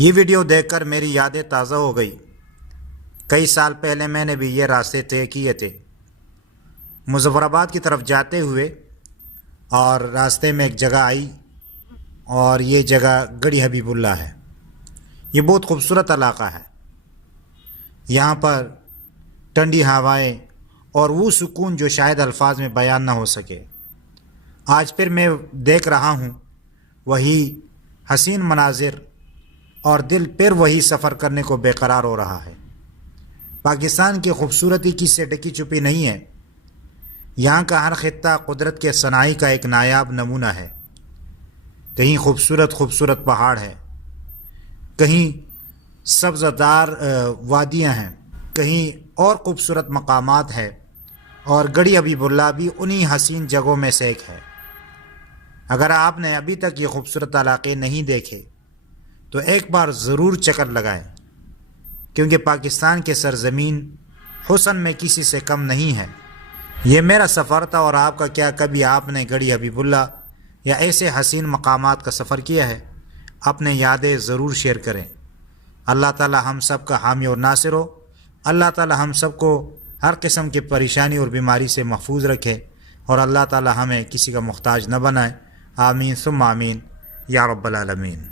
یہ ویڈیو دیکھ کر میری یادیں تازہ ہو گئی۔ کئی سال پہلے میں نے بھی یہ راستے طے کیے تھے۔ مظفر آباد کی طرف جاتے ہوئے اور راستے میں ایک جگہ آئی اور یہ جگہ گڑھی حبیب اللہ ہے۔ یہ بہت خوبصورت علاقہ ہے۔ یہاں پر ٹھنڈی ہوائیں اور وہ سکون جو شاید الفاظ میں بیان نہ ہو سکے۔ آج پھر میں دیکھ رہا ہوں وہی حسین مناظر اور دل پھر وہی سفر کرنے کو بے قرار ہو رہا ہے۔ پاکستان کی خوبصورتی کی سے ڈکی چھپی نہیں ہے۔ یہاں کا ہر خطہ قدرت کے صناعی کا ایک نایاب نمونہ ہے۔ کہیں خوبصورت خوبصورت پہاڑ ہے، کہیں سبزدار وادیاں ہیں، کہیں اور خوبصورت مقامات ہے، اور گڑھی حبیب اللہ بھی انہی حسین جگہوں میں سے ایک ہے۔ اگر آپ نے ابھی تک یہ خوبصورت علاقے نہیں دیکھے تو ایک بار ضرور چکر لگائیں، کیونکہ پاکستان کے سرزمین حسن میں کسی سے کم نہیں ہے۔ یہ میرا سفر تھا، اور آپ کا کیا کبھی آپ نے گڑھی حبیب اللہ یا ایسے حسین مقامات کا سفر کیا ہے؟ اپنے یادیں ضرور شیئر کریں۔ اللہ تعالی ہم سب کا حامی اور ناصر ہو۔ اللہ تعالی ہم سب کو ہر قسم کی پریشانی اور بیماری سے محفوظ رکھے، اور اللہ تعالی ہمیں کسی کا محتاج نہ بنائے۔ آمین ثم آمین یا رب العالمین۔